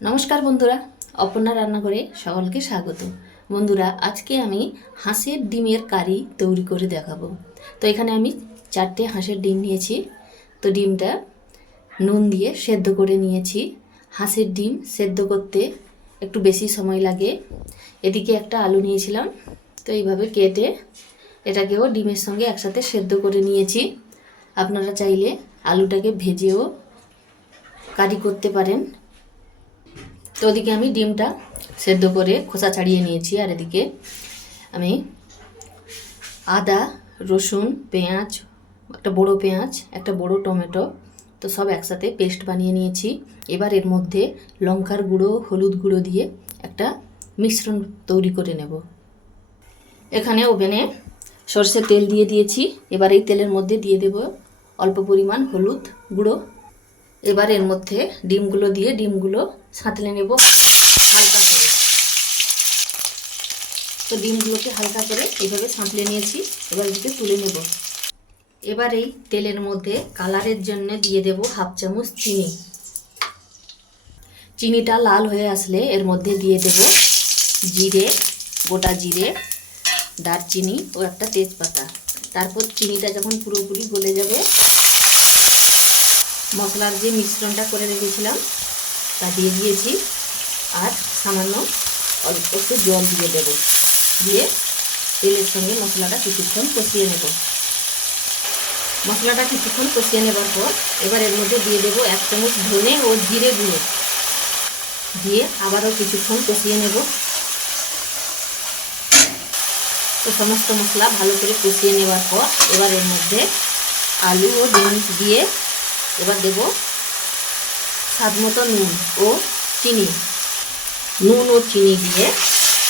নমস্কার বন্ধুরা, অপর্ণা রান্নাঘরে সকলকে স্বাগত। বন্ধুরা, আজকে আমি হাঁসের ডিমের কারি তৈরি করে দেখাবো। তো এখানে আমি চারটে হাঁসের ডিম নিয়েছি। তো ডিমটা নুন দিয়ে সেদ্ধ করে নিয়েছি। হাঁসের ডিম সেদ্ধ করতে একটু বেশি সময় লাগে। এদিকে একটা আলু নিয়েছিলাম। তো এইভাবে কেটে এটাকেও ডিমের সঙ্গে একসাথে সেদ্ধ করে নিয়েছি। আপনারা চাইলে আলুটাকে ভেজেও কারি করতে পারেন। তো ওদিকে আমি ডিমটা সেদ্ধ করে খোসা ছাড়িয়ে নিয়েছি, আর এদিকে আমি আদা, রসুন, পেঁয়াজ, একটা বড় পেঁয়াজ, একটা বড় টমেটো, তো সব একসাথে পেস্ট বানিয়ে নিয়েছি। এবার এর মধ্যে লঙ্কার গুঁড়ো, হলুদ গুঁড়ো দিয়ে একটা মিশ্রণ তৈরি করে নেব। এখানে ওভেনে সর্ষের তেল দিয়ে দিয়েছি। এবার এই তেলের মধ্যে দিয়ে দেব অল্প পরিমাণ হলুদ গুঁড়ো। এবার এর মধ্যে ডিমগুলো দিয়ে ডিমগুলো সাঁতলে নেব। হালকা করে। তো ডিমগুলোকে হালকা করে এইভাবে সাঁতলে নিয়েছি, এবার এদিকে তুলে নেব। এবার এই তেলের মধ্যে কালারের জন্য দিয়ে দেব হাফ চামচ চিনি। চিনিটা লাল হয়ে আসলে এর মধ্যে দিয়ে দেব জিরে, গোটা জিরে, দারচিনি ও একটা তেজপাতা। তারপর চিনিটা যখন পুরোপুরি গলে যাবে মশলার যে মিশ্রণটা করে রেখেছিলাম, তা দিয়ে দিয়েছি। আর সামান্য অল্প একটু জল দিয়ে দেব। দিয়ে তেলের সঙ্গে মশলাটা কিছুক্ষণ কষিয়ে নেব। মশলাটা কিছুক্ষণ কষিয়ে নেবার পর এবার এর মধ্যে দিয়ে দেবো এক চামচ ধনে ও জিরে গুঁড়ো। দিয়ে আবারও কিছুক্ষণ কষিয়ে নেব। তো সমস্ত মশলা ভালো করে কষিয়ে নেবার পর এবার এর মধ্যে আলু ও ডিম দিয়ে এবার দেব স্বাদ মতো নুন ও চিনি। নুন ও চিনি দিয়ে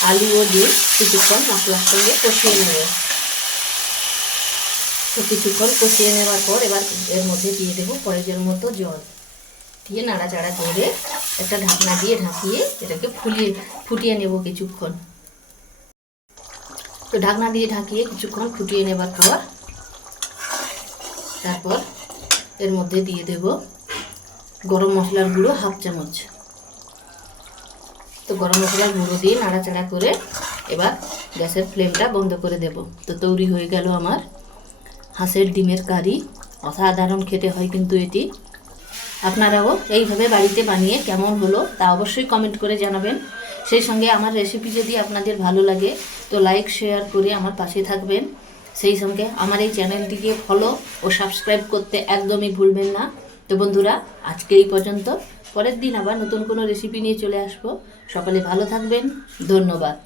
আলু ও ডিম কিছুক্ষণ মশলার সঙ্গে কষিয়ে নেব। তো কিছুক্ষণ কষিয়ে নেওয়ার পর এবার এর মধ্যে দিয়ে দেবো প্রয়োজন মতো জল। দিয়ে নাড়াচাড়া করে একটা ঢাকনা দিয়ে ঢাকিয়ে এটাকে ফুলিয়ে, ফুটিয়ে নেব কিছুক্ষণ। তো ঢাকনা দিয়ে ঢাকিয়ে কিছুক্ষণ ফুটিয়ে নেবার পর তারপর এর মধ্যে দিয়ে দেব গরম মশলার গুঁড়ো হাফ চামচ। তো গরম মশলার গুঁড়ো দিয়ে নাড়াচাড়া করে এবার গ্যাসের ফ্লেমটা বন্ধ করে দেব। তো তৈরি হয়ে গেল আমার হাঁসের ডিমের কারি। অসাধারণ খেতে হয় কিন্তু এটি। আপনারাও এইভাবে বাড়িতে বানিয়ে কেমন হলো তা অবশ্যই কমেন্ট করে জানাবেন। সেই সঙ্গে আমার রেসিপি যদি আপনাদের ভালো লাগে, তো লাইক শেয়ার করে আমার পাশে থাকবেন। সেই সঙ্গে আমার এই চ্যানেলটিকে ফলো ও সাবস্ক্রাইব করতে একদমই ভুলবেন না। তো বন্ধুরা, আজকে এই পর্যন্ত। পরের দিন আবার নতুন কোনো রেসিপি নিয়ে চলে আসব। সকলে ভালো থাকবেন। ধন্যবাদ।